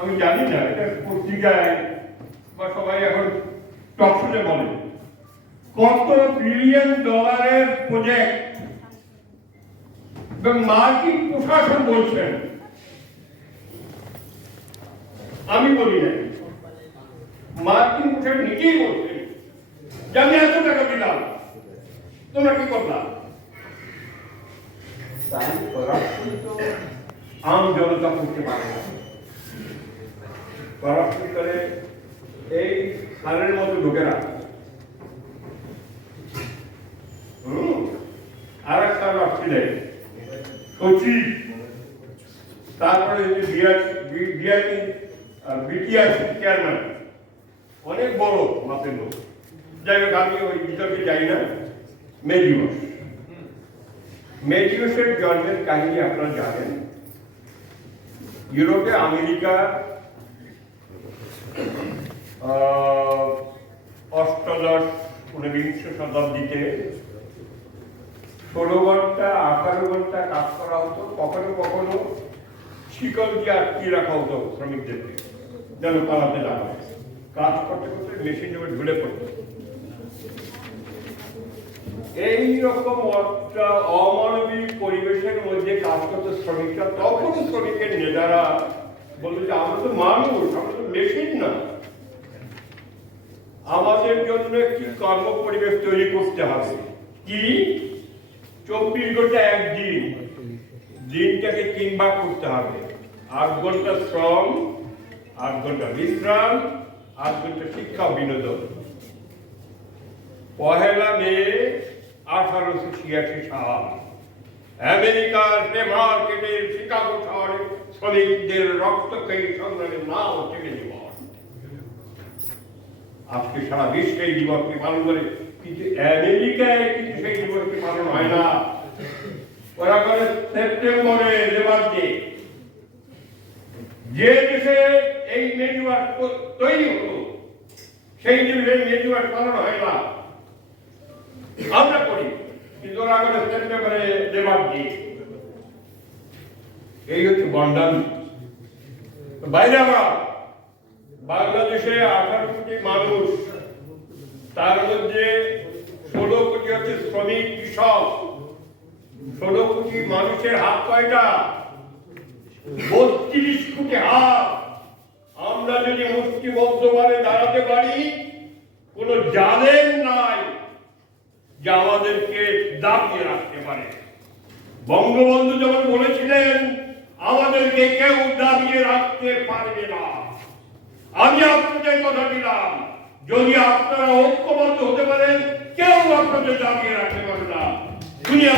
আমি জানি না এটা পত্রিকায় বা সবাই এখন টক শুনে বলে কত বিলিয়ন ডলারের প্রজেক্ট এবং মার্কিন প্রশাসন বলছেন, আমি বলি না, মার্কিন প্রশাসন নিজেই বলছেন যে আমি এত টাকা দিলাম, তোমরা কি করলাম? আম জনতা করতে পারে না, করাপ্শন করে এই সারের মতো লোকেরা। আর একটা রাখছিলে সচিব, তারপরে বিটিআর চেয়ারম্যান, অনেক বড় মাপের লোক। যাই হোক, আমি ওই বিতর্কে যাই না। মেজিউসের জন্মের কাহিনী আপনারা জানেন। ইউরোপে আমেরিকা অষ্টাদশ ঊনবিংশ শতাব্দীতে 16 ঘন্টা 18 ঘন্টা কাজ করা হতো, কখনো কখনো শিকল দিয়ে আটকিয়ে রাখা হতো শ্রমিকদেরকে, যেন পালাতে না হয়। কাজ করতে করতে মেশিন যখন ঝুলে পড়তো। এইরকম একটা অমানবিক পরিবেশের মধ্যে কাজ করতো শ্রমিকরা। তখন শ্রমিকের নেতারা বলতো যে আমরা তো মানুষ, আমরা তো মেশিন না, আমাদের জন্য একটি কর্ম পরিবেশ তৈরি করতে হবে। কি? 24 ঘন্টা একদিন, দিনটাকে 3 ভাগ করতে হবে। 8 ঘন্টা শ্রম, 8 ঘন্টা বিশ্রাম, 8 ঘন্টা শিক্ষা বিনোদন। 1 মে 1886 সাল আমেরিকার মার্কেটের শিকাগো শহরে শ্রমিকদের রক্তক্ষয়ী সংগ্রামের নাম হচ্ছে মে দিবস। আজকে সারা বিশ্বে এই দিবসকে পালন করে, কিন্তু আমেরিকায় কিন্তু সেই দিবসকে পালন হয় না। ওরা করে সেপ্টেম্বরে লেবার ডে। যে দেশে এই মে দিবস তৈরি হলো সেই দিবসে মে দিবস পালন হয় না, আমরা করি, কিন্তু ওরা করে সেপ্টেম্বরে লেবার ডে। এই হচ্ছে বন্ডামি। বাইরে আবার বাংলাদেশে 18 কোটি মানুষ, তার মধ্যে 16 কোটি হচ্ছে শ্রমিক কৃষক। 16 কোটি মানুষের হাত কয়টা? 32 কোটি হাত। আমরা যদি মুষ্টিবদ্ধভাবে দাঁড়াতে পারি, কোন জালেম নাই যে আমাদেরকে দাবিয়ে রাখতে পারে। বঙ্গবন্ধু যখন বলেছিলেন আমাদেরকে কেউ দাবিয়ে রাখতে পারবে না, আমি আপনাদের কথা দিলাম, যদি আপনারা ঐক্যবদ্ধ হতে পারেন কেউ আপনাদের দাবিয়ে রাখতে পারবে না। দুনিয়া